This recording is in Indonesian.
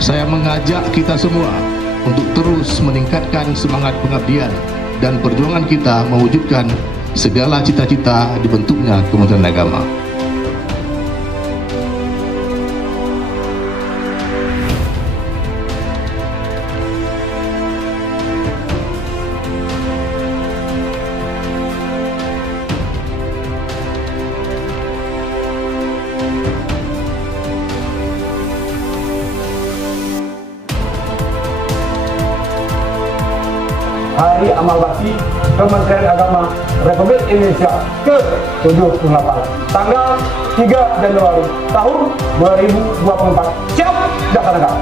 Saya mengajak kita semua untuk terus meningkatkan semangat pengabdian dan perjuangan kita mewujudkan segala cita-cita dibentuknya Kementerian Agama. Hari Amal Bakti Kementerian Agama Republik Indonesia ke-78 tanggal 3 Januari tahun 2024. Siap, laksanakan.